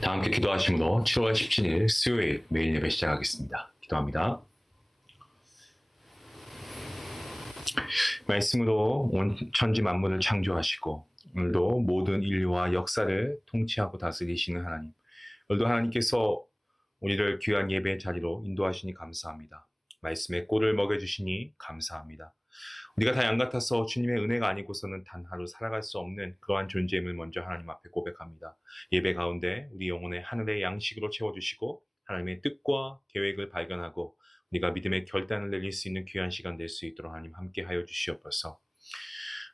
다 함께 기도하심으로 7월 17일 수요일 매일 예배 시작하겠습니다. 기도합니다. 말씀으로 온 천지 만물을 창조하시고 오늘도 모든 인류와 역사를 통치하고 다스리시는 하나님, 오늘도 하나님께서 우리를 귀한 예배의 자리로 인도하시니 감사합니다. 말씀의 꼴을 먹여주시니 감사합니다. 우리가 다 양 같아서 주님의 은혜가 아니고서는 단 하루 살아갈 수 없는 그러한 존재임을 먼저 하나님 앞에 고백합니다. 예배 가운데 우리 영혼의 하늘의 양식으로 채워주시고 하나님의 뜻과 계획을 발견하고 우리가 믿음의 결단을 내릴 수 있는 귀한 시간 될 수 있도록 하나님 함께 하여 주시옵소서.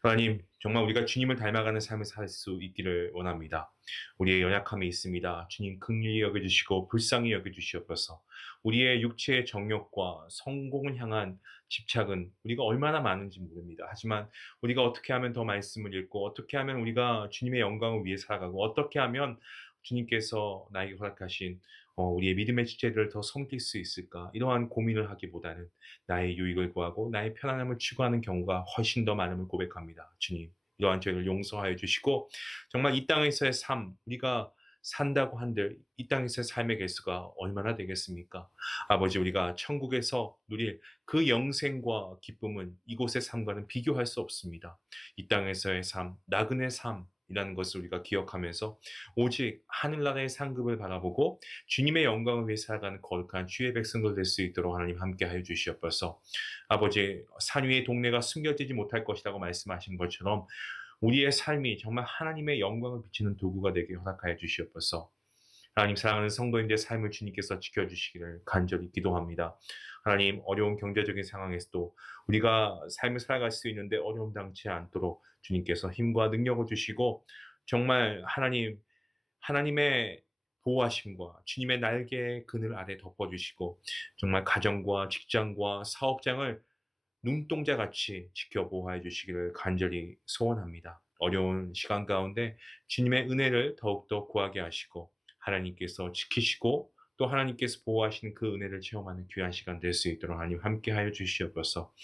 하나님, 정말 우리가 주님을 닮아가는 삶을 살 수 있기를 원합니다. 우리의 연약함이 있습니다. 주님 긍휼히 여겨주시고 불쌍히 여겨주시옵소서. 우리의 육체의 정욕과 성공을 향한 집착은 우리가 얼마나 많은지 모릅니다. 하지만 우리가 어떻게 하면 더 말씀을 읽고 어떻게 하면 우리가 주님의 영광을 위해 살아가고 어떻게 하면 주님께서 나에게 허락하신 우리의 믿음의 주체들을 더 섬길 수 있을까? 이러한 고민을 하기보다는 나의 유익을 구하고 나의 편안함을 추구하는 경우가 훨씬 더 많음을 고백합니다. 주님, 이러한 죄를 용서하여 주시고 정말 이 땅에서의 삶, 우리가 산다고 한들 이 땅에서의 삶의 개수가 얼마나 되겠습니까? 아버지, 우리가 천국에서 누릴 그 영생과 기쁨은 이곳의 삶과는 비교할 수 없습니다. 이 땅에서의 삶, 나그네 삶이라는 것을 우리가 기억하면서 오직 하늘나라의 상급을 바라보고 주님의 영광을 위해 살아가는 거룩한 주의 백성들 될 수 있도록 하나님 함께 하여 주시옵소서. 아버지, 산 위의 동네가 숨겨지지 못할 것이라고 말씀하신 것처럼 우리의 삶이 정말 하나님의 영광을 비치는 도구가 되게 허락하여 주시옵소서. 하나님, 사랑하는 성도인들의 삶을 주님께서 지켜주시기를 간절히 기도합니다. 하나님, 어려운 경제적인 상황에서도 우리가 삶을 살아갈 수 있는데 어려움 당치 않도록 주님께서 힘과 능력을 주시고 정말 하나님의 보호하심과 주님의 날개의 그늘 아래 덮어주시고 정말 가정과 직장과 사업장을 눈동자같이 지켜 보호해 주시기를 간절히 소원합니다. 어려운 시간 가운데 주님의 은혜를 더욱더 구하게 하시고 하나님께서 지키시고 또 하나님께서 보호하시는 그 은혜를 체험하는 귀한 시간 될 수 있도록 하나님 함께 하여 주시옵소서.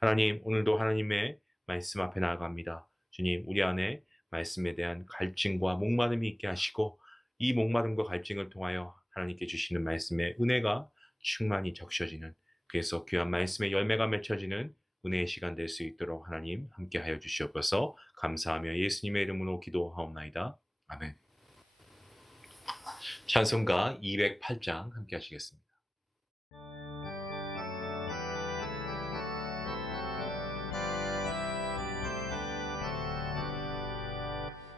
하나님, 오늘도 하나님의 말씀 앞에 나아갑니다. 주님, 우리 안에 말씀에 대한 갈증과 목마름이 있게 하시고 이 목마름과 갈증을 통하여 하나님께 주시는 말씀의 은혜가 충만히 적셔지는, 그래서 귀한 말씀의 열매가 맺혀지는 은혜의 시간 될 수 있도록 하나님 함께 하여 주시옵소서. 감사하며 예수님의 이름으로 기도하옵나이다. 아멘. 찬송가 208장 함께 하시겠습니다.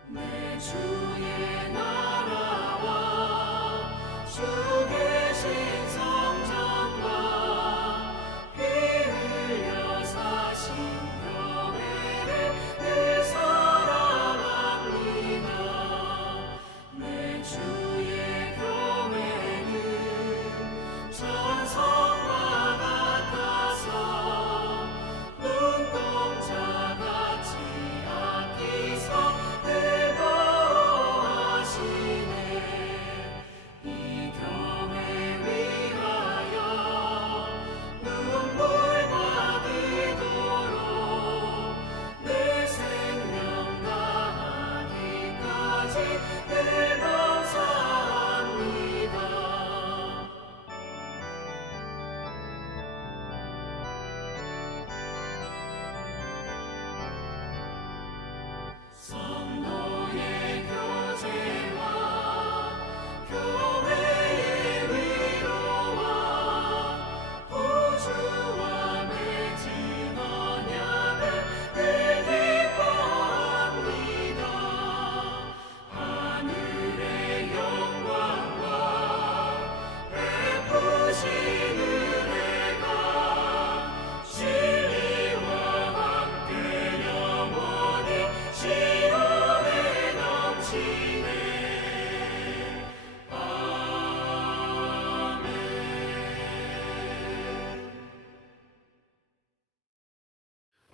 내 주의 나라와 주 계신 성전과 피 흘려 사신 교회를 늘 사랑합니다. 내 주의 교회는 전성과 같아서 눈동자같이 아끼사 늘 보호하시네. 이 교회 위하여 눈물과 기도로 내 생명 다하기까지 늘 감사합니다. 성도의 교제와 교회의 위로와 구주와 맺은 언약을 늘 기뻐합니다. 하늘의 영광과 베푸신 은혜가 진리와 함께 영원히 시온에 넘치네. 아멘.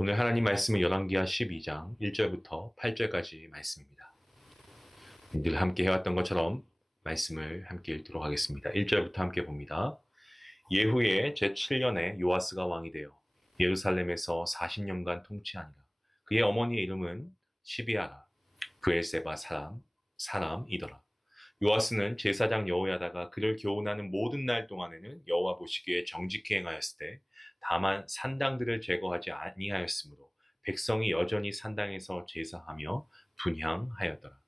오늘 하나님 말씀은 열왕기하 12장 1절부터 8절까지 말씀입니다. 늘 함께 해왔던 것처럼 말씀을 함께 읽도록 하겠습니다. 1절부터 함께 봅니다. 예후의 제7년에 요아스가 왕이 되어 예루살렘에서 40년간 통치하니라. 그의 어머니의 이름은 시비아라, 브엘세바 사람이더라. 요아스는 제사장 여호야다가 그를 교훈하는 모든 날 동안에는 여호와 보시기에 정직히 행하였을 때 다만 산당들을 제거하지 아니하였으므로 백성이 여전히 산당에서 제사하며 분향하였더라.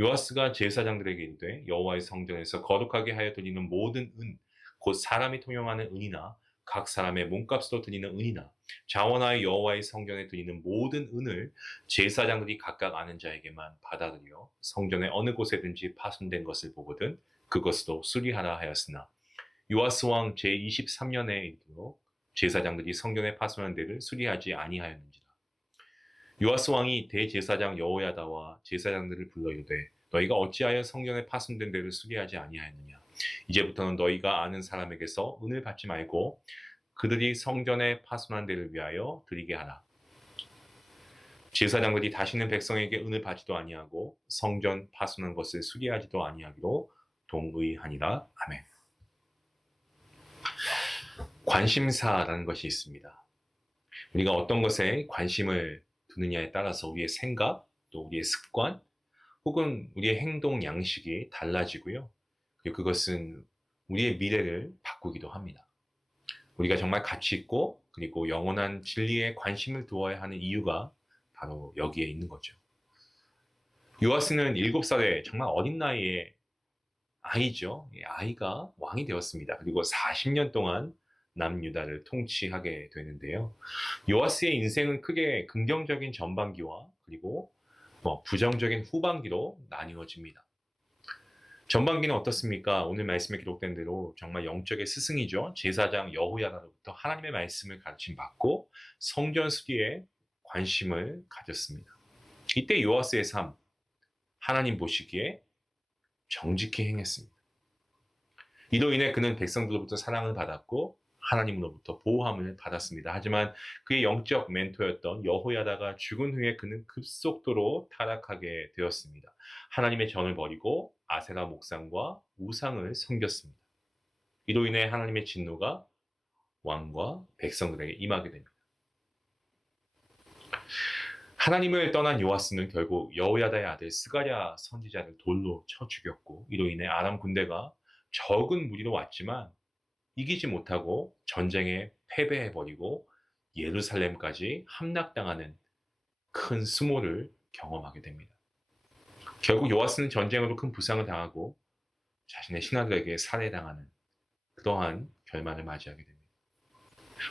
요아스가 제사장들에게 이르되 여호와의 성전에서 거룩하게 하여 드리는 모든 은 곧 사람이 통용하는 은이나 각 사람의 몸값으로 드리는 은이나 자원하여 여호와의 성전에 드리는 모든 은을 제사장들이 각각 아는 자에게만 받아들여 성전의 어느 곳에든지 파손된 것을 보거든 그것으로 수리하라 하였으나 요아스 왕 제23년에 이르도록 제사장들이 성전에 파손한 데를 수리하지 아니하였는지라. 요아스 왕이 대제사장 여호야다와 제사장들을 불러 이르되 너희가 어찌하여 성전에 파손된 데를 수리하지 아니하였느냐. 이제부터는 너희가 아는 사람에게서 은을 받지 말고 그들이 성전에 파손한 데를 위하여 드리게 하라. 제사장들이 다시는 백성에게 은을 받지도 아니하고 성전 파손한 것을 수리하지도 아니하기로 동의하니라. 아멘. 관심사라는 것이 있습니다. 우리가 어떤 것에 관심을 두느냐에 따라서 우리의 생각, 또 우리의 습관, 혹은 우리의 행동 양식이 달라지고요. 그리고 그것은 우리의 미래를 바꾸기도 합니다. 우리가 정말 가치 있고 그리고 영원한 진리에 관심을 두어야 하는 이유가 바로 여기에 있는 거죠. 요아스는 7살에 정말 어린 나이에 아이죠. 아이가 왕이 되었습니다. 그리고 40년 동안 남유다를 통치하게 되는데요. 요아스의 인생은 크게 긍정적인 전반기와 그리고 부정적인 후반기로 나뉘어집니다. 전반기는 어떻습니까? 오늘 말씀에 기록된 대로 정말 영적의 스승이죠. 제사장 여호야다로부터 하나님의 말씀을 가르침 받고 성전 수리에 관심을 가졌습니다. 이때 요아스의 삶, 하나님 보시기에 정직히 행했습니다. 이로 인해 그는 백성들로부터 사랑을 받았고 하나님으로부터 보호함을 받았습니다. 하지만 그의 영적 멘토였던 여호야다가 죽은 후에 그는 급속도로 타락하게 되었습니다. 하나님의 전을 버리고 아세라 목상과 우상을 섬겼습니다. 이로 인해 하나님의 진노가 왕과 백성들에게 임하게 됩니다. 하나님을 떠난 요아스는 결국 여호야다의 아들 스가랴 선지자를 돌로 쳐 죽였고 이로 인해 아람 군대가 적은 무리로 왔지만 이기지 못하고 전쟁에 패배해버리고 예루살렘까지 함락당하는 큰 수모를 경험하게 됩니다. 결국 요아스는 전쟁으로 큰 부상을 당하고 자신의 신하들에게 살해당하는 그러한 결말을 맞이하게 됩니다.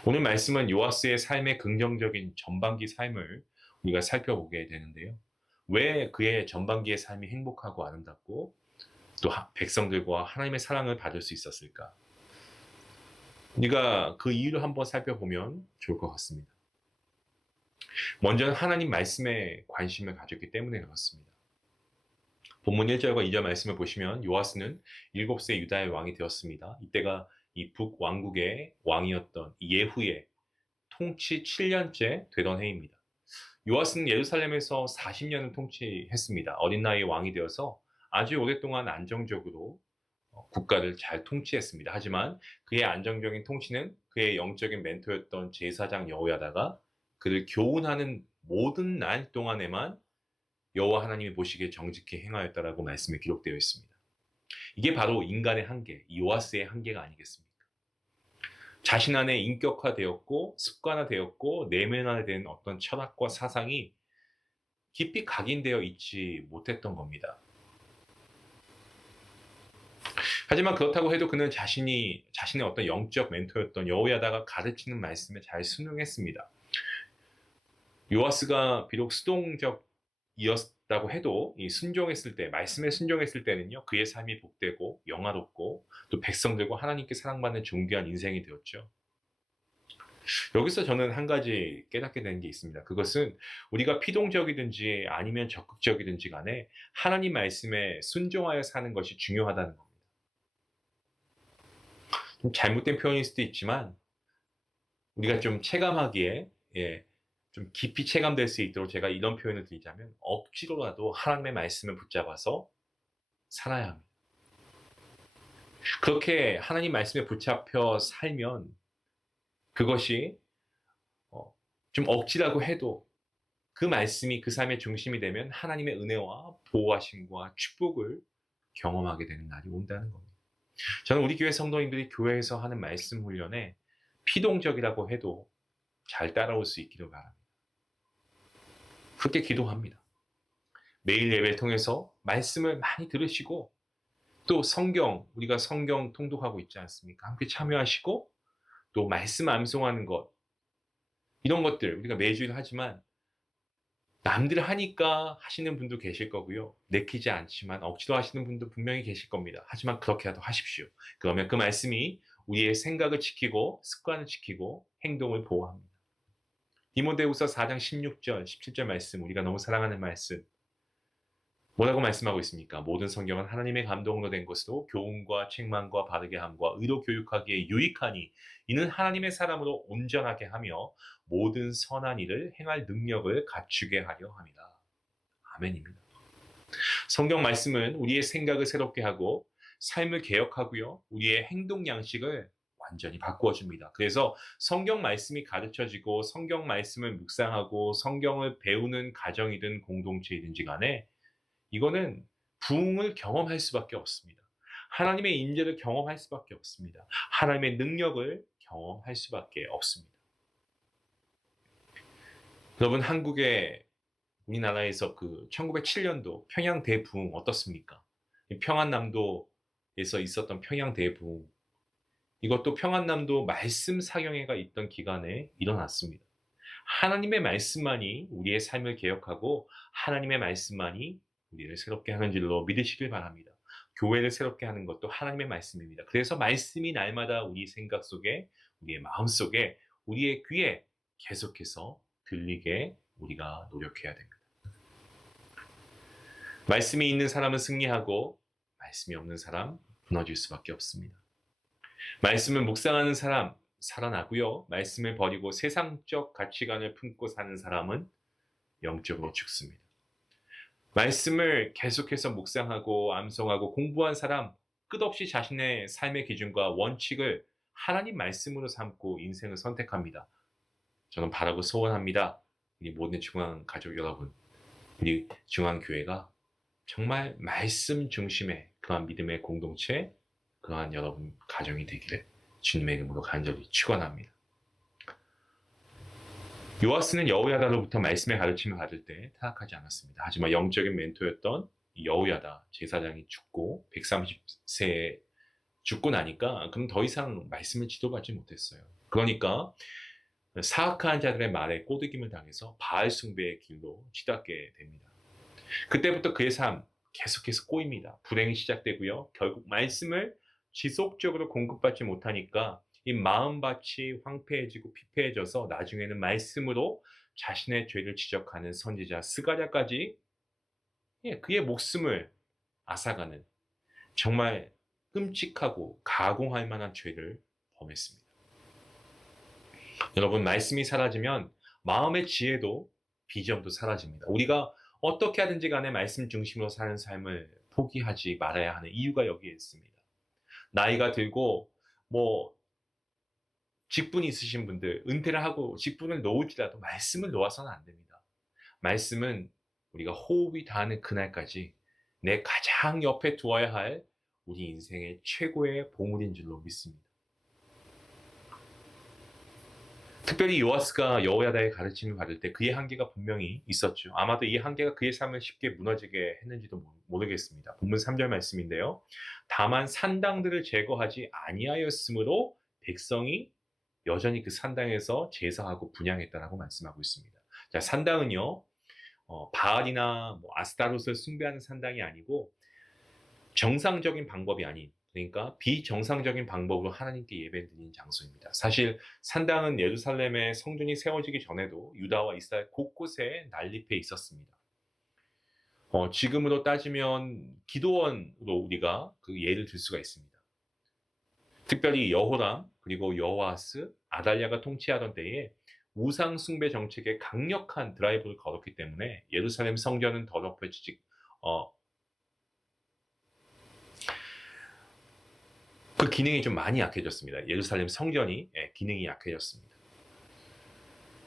오늘 말씀은 요아스의 삶의 긍정적인 전반기 삶을 우리가 살펴보게 되는데요. 왜 그의 전반기의 삶이 행복하고 아름답고 또 백성들과 하나님의 사랑을 받을 수 있었을까? 우리가 그 이유를 한번 살펴보면 좋을 것 같습니다. 먼저는 하나님 말씀에 관심을 가졌기 때문에 그렇습니다. 본문 1절과 2절 말씀을 보시면 요아스는 7세 유다의 왕이 되었습니다. 이때가 이 북왕국의 왕이었던 예후의 통치 7년째 되던 해입니다. 요아스는 예루살렘에서 40년을 통치했습니다. 어린 나이에 왕이 되어서 아주 오랫동안 안정적으로 국가를 잘 통치했습니다. 하지만 그의 안정적인 통치는 그의 영적인 멘토였던 제사장 여호야다가 그를 교훈하는 모든 날 동안에만 여호와 하나님이 보시기에 정직히 행하였다라고 말씀에 기록되어 있습니다. 이게 바로 인간의 한계, 요아스의 한계가 아니겠습니까? 자신 안에 인격화되었고 습관화되었고 내면화된 어떤 철학과 사상이 깊이 각인되어 있지 못했던 겁니다. 하지만 그렇다고 해도 그는 자신의 어떤 영적 멘토였던 여호야다가 가르치는 말씀에 잘 순응했습니다. 요아스가 비록 수동적이었다고 해도 이 순종했을 때, 말씀에 순종했을 때는요, 그의 삶이 복되고 영화롭고 또 백성들과 하나님께 사랑받는 존귀한 인생이 되었죠. 여기서 저는 한 가지 깨닫게 되는 게 있습니다. 그것은 우리가 피동적이든지 아니면 적극적이든지 간에 하나님 말씀에 순종하여 사는 것이 중요하다는 겁니다. 좀 잘못된 표현일 수도 있지만 우리가 좀 체감하기에 좀 깊이 체감될 수 있도록 제가 이런 표현을 드리자면 억지로라도 하나님의 말씀을 붙잡아서 살아야 합니다. 그렇게 하나님 말씀에 붙잡혀 살면 그것이 좀 억지라고 해도 그 말씀이 그 삶의 중심이 되면 하나님의 은혜와 보호하심과 축복을 경험하게 되는 날이 온다는 겁니다. 저는 우리 교회 성도님들이 교회에서 하는 말씀 훈련에 피동적이라고 해도 잘 따라올 수 있기를 바랍니다. 그렇게 기도합니다. 매일 예배를 통해서 말씀을 많이 들으시고 또 우리가 성경 통독하고 있지 않습니까? 함께 참여하시고 또 말씀 암송하는 것, 이런 것들 우리가 매주일 하지만 남들 하니까 하시는 분도 계실 거고요. 내키지 않지만 억지로 하시는 분도 분명히 계실 겁니다. 하지만 그렇게라도 하십시오. 그러면 그 말씀이 우리의 생각을 지키고 습관을 지키고 행동을 보호합니다. 디모데후서 4장 16절, 17절 말씀, 우리가 너무 사랑하는 말씀. 뭐라고 말씀하고 있습니까? 모든 성경은 하나님의 감동으로 된 것으로 교훈과 책망과 바르게 함과 의로 교육하기에 유익하니 이는 하나님의 사람으로 온전하게 하며 모든 선한 일을 행할 능력을 갖추게 하려 합니다. 아멘입니다. 성경 말씀은 우리의 생각을 새롭게 하고 삶을 개혁하고요. 우리의 행동 양식을 완전히 바꾸어 줍니다. 그래서 성경 말씀이 가르쳐지고 성경 말씀을 묵상하고 성경을 배우는 가정이든 공동체이든지 간에 이거는 부흥을 경험할 수밖에 없습니다. 하나님의 인재를 경험할 수밖에 없습니다. 하나님의 능력을 경험할 수밖에 없습니다. 여러분, 우리나라에서 그 1907년도 평양 대부흥 어떻습니까? 평안남도에서 있었던 평양 대부흥, 이것도 평안남도 말씀 사경회가 있던 기간에 일어났습니다. 하나님의 말씀만이 우리의 삶을 개혁하고 하나님의 말씀만이 우리를 새롭게 하는 줄로 믿으시길 바랍니다. 교회를 새롭게 하는 것도 하나님의 말씀입니다. 그래서 말씀이 날마다 우리 생각 속에, 우리의 마음 속에, 우리의 귀에 계속해서 들리게 우리가 노력해야 됩니다. 말씀이 있는 사람은 승리하고 말씀이 없는 사람 무너질 수밖에 없습니다. 말씀을 묵상하는 사람 살아나고요. 말씀을 버리고 세상적 가치관을 품고 사는 사람은 영적으로 죽습니다. 말씀을 계속해서 묵상하고 암송하고 공부한 사람, 끝없이 자신의 삶의 기준과 원칙을 하나님 말씀으로 삼고 인생을 선택합니다. 저는 바라고 소원합니다. 우리 모든 중앙 가족 여러분, 우리 중앙교회가 정말 말씀 중심의 그러한 믿음의 공동체, 그러한 여러분 가정이 되기를 주님의 이름으로 간절히 축원합니다. 요아스는 여호야다로부터 말씀의 가르침을 받을 때 타락하지 않았습니다. 하지만 영적인 멘토였던 여호야다 제사장이 죽고 130세에 죽고 나니까 그럼 더 이상 말씀을 지도받지 못했어요. 그러니까 사악한 자들의 말에 꼬드김을 당해서 바알 숭배의 길로 치닫게 됩니다. 그때부터 그의 삶 계속해서 꼬입니다. 불행이 시작되고요. 결국 말씀을 지속적으로 공급받지 못하니까 이 마음밭이 황폐해지고 피폐해져서 나중에는 말씀으로 자신의 죄를 지적하는 선지자 스가랴까지 그의 목숨을 앗아가는 정말 끔찍하고 가공할 만한 죄를 범했습니다. 여러분, 말씀이 사라지면 마음의 지혜도 비전도 사라집니다. 우리가 어떻게 하든지 간에 말씀 중심으로 사는 삶을 포기하지 말아야 하는 이유가 여기에 있습니다. 나이가 들고 직분이 있으신 분들, 은퇴를 하고 직분을 놓을지라도 말씀을 놓아서는 안 됩니다. 말씀은 우리가 호흡이 닿는 그날까지 내 가장 옆에 두어야 할 우리 인생의 최고의 보물인 줄로 믿습니다. 특별히 요아스가 여호야다의 가르침을 받을 때 그의 한계가 분명히 있었죠. 아마도 이 한계가 그의 삶을 쉽게 무너지게 했는지도 모르겠습니다. 본문 3절 말씀인데요. 다만 산당들을 제거하지 아니하였으므로 백성이 여전히 그 산당에서 제사하고 분향했다라고 말씀하고 있습니다. 자, 산당은요, 바알이나 아스타롯을 숭배하는 산당이 아니고 정상적인 방법이 아닌, 그러니까 비정상적인 방법으로 하나님께 예배드리는 장소입니다. 사실 산당은 예루살렘의 성전이 세워지기 전에도 유다와 이스라엘 곳곳에 난립해 있었습니다. 지금으로 따지면 기도원으로 우리가 그 예를 들 수가 있습니다. 특별히 여호람 그리고 여호아스, 아달랴가 통치하던 때에 우상 숭배 정책에 강력한 드라이브를 걸었기 때문에 예루살렘 성전은 더럽혀지지 그 기능이 좀 많이 약해졌습니다. 예루살렘 성전이 기능이 약해졌습니다.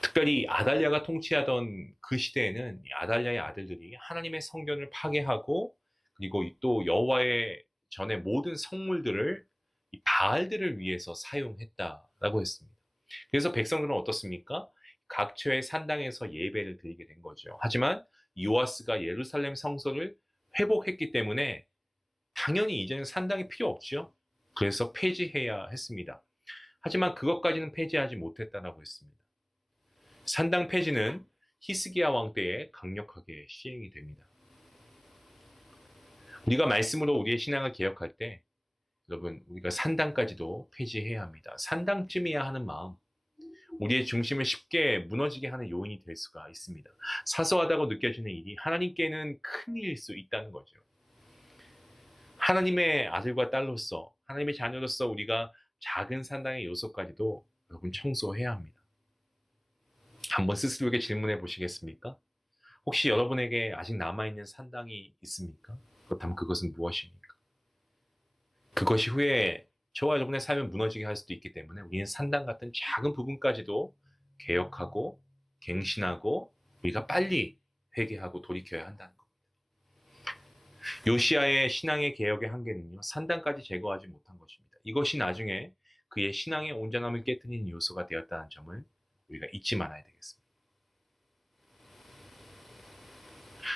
특별히 아달랴가 통치하던 그 시대에는 아달랴의 아들들이 하나님의 성전을 파괴하고 그리고 또 여호와의 전에 모든 성물들을 이 바알들을 위해서 사용했다라고 했습니다. 그래서 백성들은 어떻습니까? 각처의 산당에서 예배를 드리게 된 거죠. 하지만 요아스가 예루살렘 성소를 회복했기 때문에 당연히 이제는 산당이 필요 없죠. 그래서 폐지해야 했습니다. 하지만 그것까지는 폐지하지 못했다라고 했습니다. 산당 폐지는 히스기야 왕 때에 강력하게 시행이 됩니다. 우리가 말씀으로 우리의 신앙을 개혁할 때 여러분 우리가 산당까지도 폐지해야 합니다. 산당쯤이야 하는 마음, 우리의 중심을 쉽게 무너지게 하는 요인이 될 수가 있습니다. 사소하다고 느껴지는 일이 하나님께는 큰 일일 수 있다는 거죠. 하나님의 아들과 딸로서, 하나님의 자녀로서 우리가 작은 산당의 요소까지도 여러분 청소해야 합니다. 한번 스스로에게 질문해 보시겠습니까? 혹시 여러분에게 아직 남아있는 산당이 있습니까? 그렇다면 그것은 무엇입니까? 그것이 후에 저와 여러분의 삶을 무너지게 할 수도 있기 때문에 우리는 산당 같은 작은 부분까지도 개혁하고 갱신하고 우리가 빨리 회개하고 돌이켜야 한다는 겁니다. 요시야의 신앙의 개혁의 한계는요, 산당까지 제거하지 못한 것입니다. 이것이 나중에 그의 신앙의 온전함을 깨뜨리는 요소가 되었다는 점을 우리가 잊지 말아야 되겠습니다.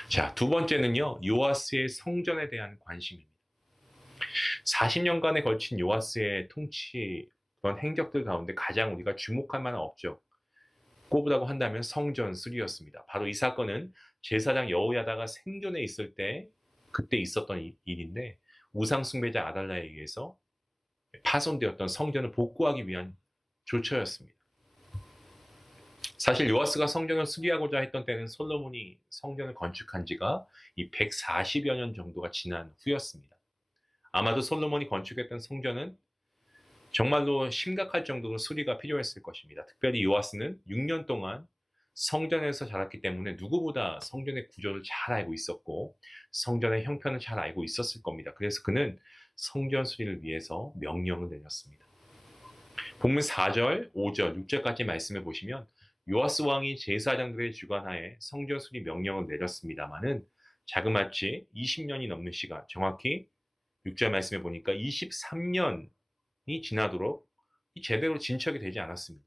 자, 두 번째는요, 요아스의 성전에 대한 관심입니다. 40년간에 걸친 요아스의 통치 그런 행적들 가운데 가장 우리가 주목할 만한 업적 꼽으라고 한다면 성전 수리였습니다. 바로 이 사건은 제사장 여호야다가 생존에 있을 때 그때 있었던 일인데 우상 숭배자 아달라에 의해서 파손되었던 성전을 복구하기 위한 조처였습니다. 사실 요아스가 성전을 수리하고자 했던 때는 솔로몬이 성전을 건축한 지가 이 140여 년 정도가 지난 후였습니다. 아마도 솔로몬이 건축했던 성전은 정말로 심각할 정도로 수리가 필요했을 것입니다. 특별히 요아스는 6년 동안 성전에서 자랐기 때문에 누구보다 성전의 구조를 잘 알고 있었고 성전의 형편을 잘 알고 있었을 겁니다. 그래서 그는 성전 수리를 위해서 명령을 내렸습니다. 본문 4절, 5절, 6절까지 말씀을 보시면 요아스 왕이 제사장들의 주관하에 성전 수리 명령을 내렸습니다마는 자그마치 20년이 넘는 시간, 정확히 6절 말씀에 보니까 23년이 지나도록 제대로 진척이 되지 않았습니다.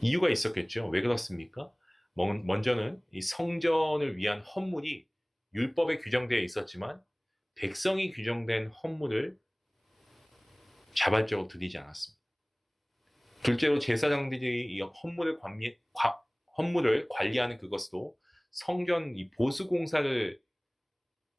이유가 있었겠죠. 왜 그렇습니까? 먼저는 이 성전을 위한 헌물이 율법에 규정되어 있었지만 백성이 규정된 헌물을 자발적으로 드리지 않았습니다. 둘째로 제사장들이 이 헌물을 관리하는 그것도 성전 이 보수 공사를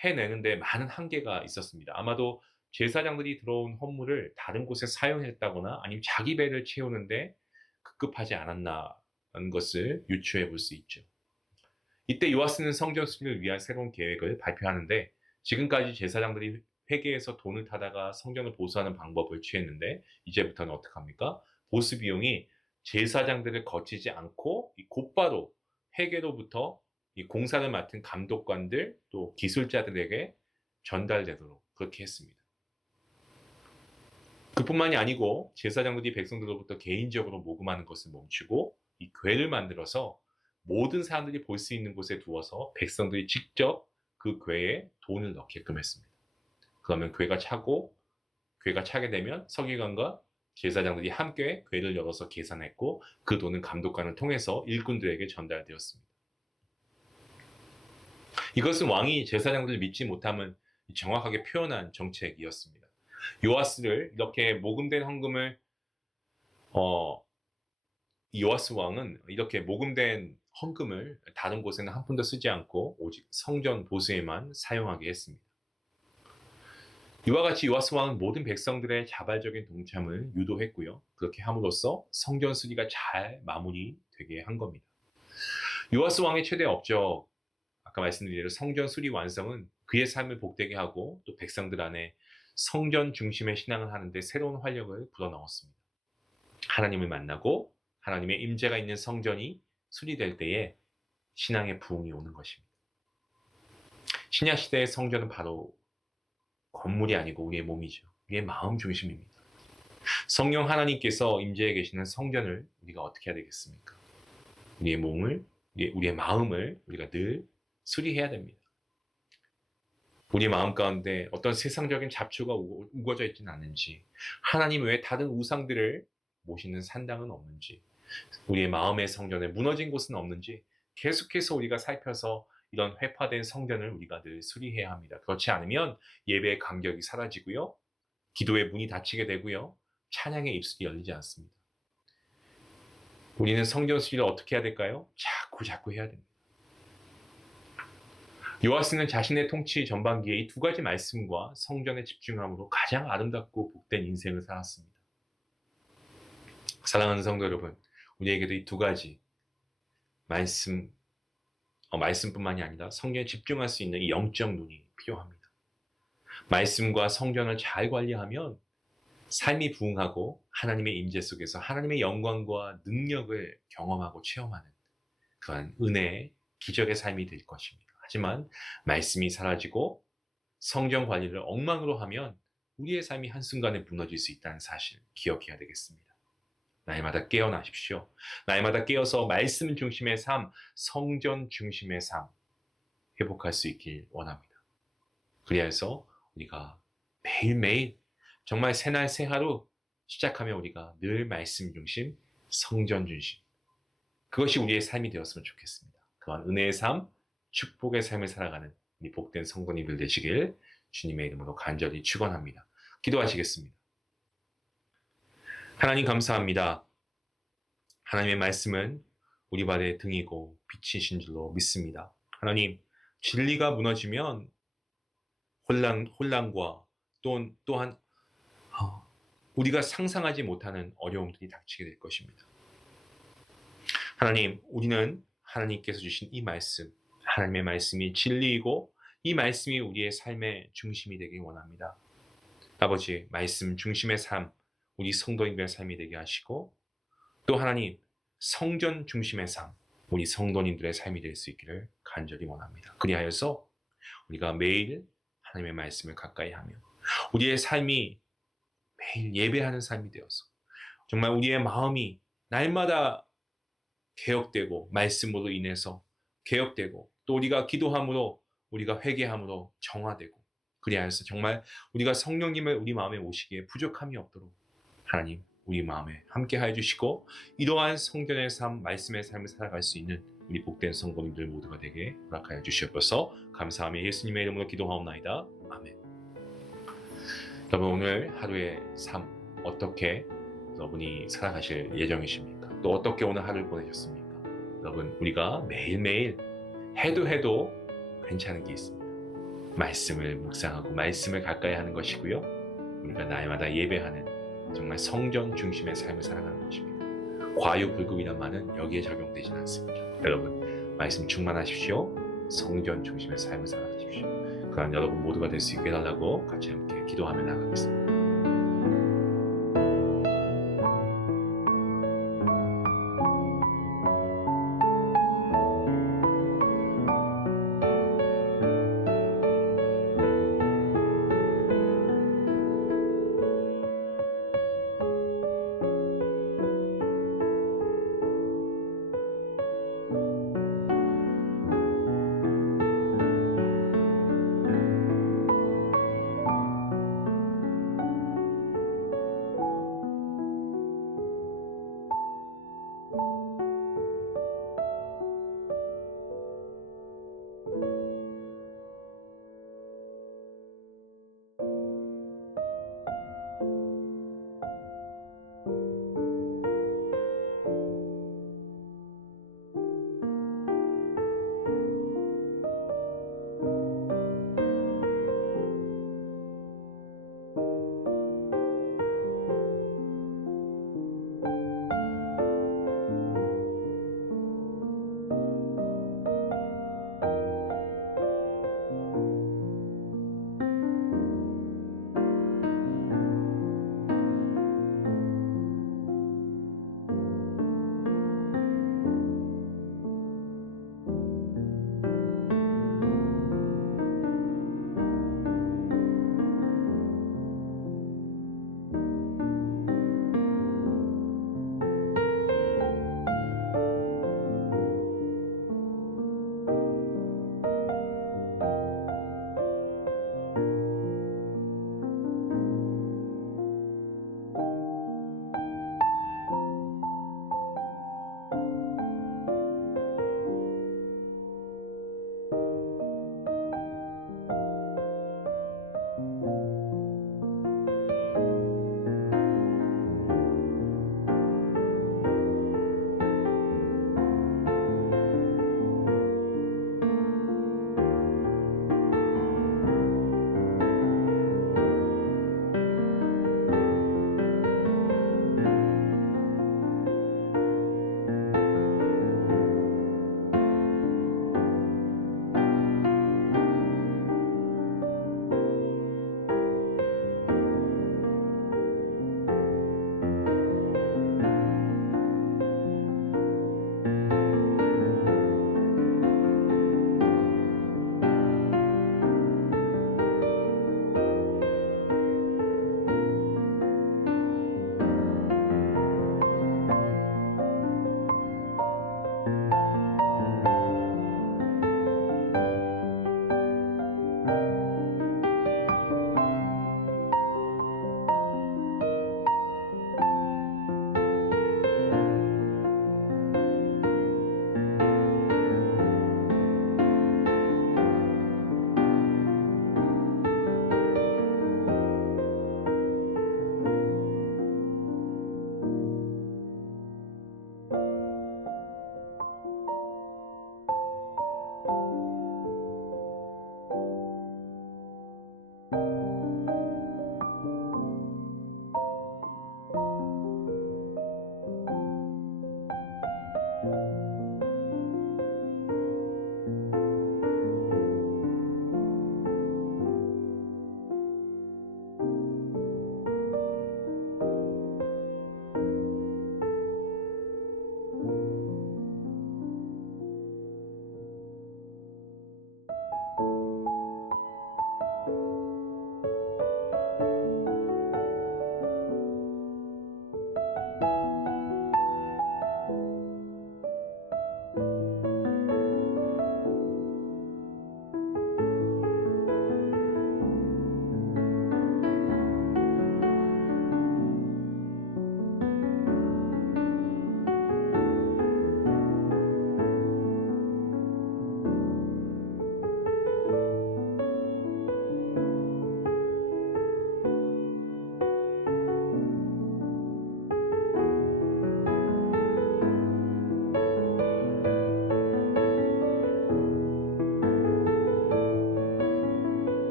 해내는데 많은 한계가 있었습니다. 아마도 제사장들이 들어온 헌물을 다른 곳에 사용했다거나 아니면 자기 배를 채우는데 급급하지 않았나라는 것을 유추해 볼 수 있죠. 이때 요아스는 성전 수리를 위한 새로운 계획을 발표하는데 지금까지 제사장들이 회계에서 돈을 타다가 성전을 보수하는 방법을 취했는데 이제부터는 어떻게 합니까? 보수 비용이 제사장들을 거치지 않고 곧바로 회계로부터 이 공사를 맡은 감독관들 또 기술자들에게 전달되도록 그렇게 했습니다. 그뿐만이 아니고 제사장들이 백성들로부터 개인적으로 모금하는 것을 멈추고 이 궤를 만들어서 모든 사람들이 볼 수 있는 곳에 두어서 백성들이 직접 그 궤에 돈을 넣게끔 했습니다. 그러면 궤가 차게 되면 서기관과 제사장들이 함께 궤를 열어서 계산했고 그 돈은 감독관을 통해서 일꾼들에게 전달되었습니다. 이것은 왕이 제사장들을 믿지 못함을 정확하게 표현한 정책이었습니다. 요아스를 이렇게 모금된 헌금을 요아스 왕은 이렇게 모금된 헌금을 다른 곳에는 한 푼도 쓰지 않고 오직 성전 보수에만 사용하게 했습니다. 이와 같이 요아스 왕은 모든 백성들의 자발적인 동참을 유도했고요. 그렇게 함으로써 성전 수리가 잘 마무리되게 한 겁니다. 요아스 왕의 최대 업적, 아까 말씀드린 대로 성전 수리 완성은 그의 삶을 복되게 하고 또 백성들 안에 성전 중심의 신앙을 하는데 새로운 활력을 불어넣었습니다. 하나님을 만나고 하나님의 임재가 있는 성전이 수리될 때에 신앙의 부흥이 오는 것입니다. 신약 시대의 성전은 바로 건물이 아니고 우리의 몸이죠. 우리의 마음 중심입니다. 성령 하나님께서 임재해 계시는 성전을 우리가 어떻게 해야 되겠습니까? 우리의 몸을, 우리의 마음을 우리가 늘 수리해야 됩니다. 우리 마음 가운데 어떤 세상적인 잡초가 우거져 있지는 않는지, 하나님 외에 다른 우상들을 모시는 산당은 없는지, 우리의 마음의 성전에 무너진 곳은 없는지 계속해서 우리가 살펴서 이런 회파된 성전을 우리가 늘 수리해야 합니다. 그렇지 않으면 예배의 간격이 사라지고요, 기도의 문이 닫히게 되고요, 찬양의 입술이 열리지 않습니다. 우리는 성전 수리를 어떻게 해야 될까요? 자꾸 해야 됩니다. 요아스는 자신의 통치 전반기에 이 두 가지 말씀과 성전에 집중함으로 가장 아름답고 복된 인생을 살았습니다. 사랑하는 성도 여러분, 우리에게도 이 두 가지 말씀뿐만이 아니라 성경에 집중할 수 있는 이 영적 눈이 필요합니다. 말씀과 성전을 잘 관리하면 삶이 부흥하고 하나님의 임재 속에서 하나님의 영광과 능력을 경험하고 체험하는 그러한 은혜의 기적의 삶이 될 것입니다. 하지만 말씀이 사라지고 성전 관리를 엉망으로 하면 우리의 삶이 한순간에 무너질 수 있다는 사실 기억해야 되겠습니다. 날마다 깨어나십시오. 날마다 깨어서 말씀 중심의 삶, 성전 중심의 삶 회복할 수 있길 원합니다. 그리하여서 우리가 매일매일 정말 새날 새하루 시작하면 우리가 늘 말씀 중심, 성전 중심, 그것이 우리의 삶이 되었으면 좋겠습니다. 그런 은혜의 삶, 축복의 삶을 살아가는 이 복된 성도님들 되시길 주님의 이름으로 간절히 축원합니다. 기도하시겠습니다. 하나님 감사합니다. 하나님의 말씀은 우리 발의 등이고 빛이신 줄로 믿습니다. 하나님, 진리가 무너지면 혼란과 또한 우리가 상상하지 못하는 어려움들이 닥치게 될 것입니다. 하나님, 우리는 하나님께서 주신 이 말씀, 하나님의 말씀이 진리이고 이 말씀이 우리의 삶의 중심이 되길 원합니다. 아버지, 말씀 중심의 삶, 우리 성도님들의 삶이 되게 하시고 또 하나님, 성전 중심의 삶, 우리 성도님들의 삶이 될 수 있기를 간절히 원합니다. 그리하여서 우리가 매일 하나님의 말씀을 가까이 하며 우리의 삶이 매일 예배하는 삶이 되어서 정말 우리의 마음이 날마다 개혁되고 말씀으로 인해서 개혁되고 또 우리가 기도함으로 우리가 회개함으로 정화되고 그리하여서 정말 우리가 성령님을 우리 마음에 모시기에 부족함이 없도록 하나님 우리 마음에 함께하여 주시고 이러한 성전의 삶, 말씀의 삶을 살아갈 수 있는 우리 복된 성도님들 모두가 되게 허락하여 주시옵소서. 감사하며 예수님의 이름으로 기도하옵나이다. 아멘. 여러분, 오늘 하루의 삶 어떻게 여러분이 살아가실 예정이십니까? 또 어떻게 오늘 하루를 보내셨습니까? 여러분, 우리가 매일매일 해도 괜찮은 게 있습니다. 말씀을 묵상하고 말씀을 가까이 하는 것이고요, 우리가 날마다 예배하는 정말 성전 중심의 삶을 살아가는 것입니다. 과유불급이란 말은 여기에 적용되지 않습니다. 여러분, 말씀 충만하십시오. 성전 중심의 삶을 살아가십시오. 그러한 여러분 모두가 될 수 있게 해달라고 같이 함께 기도하며 나가겠습니다.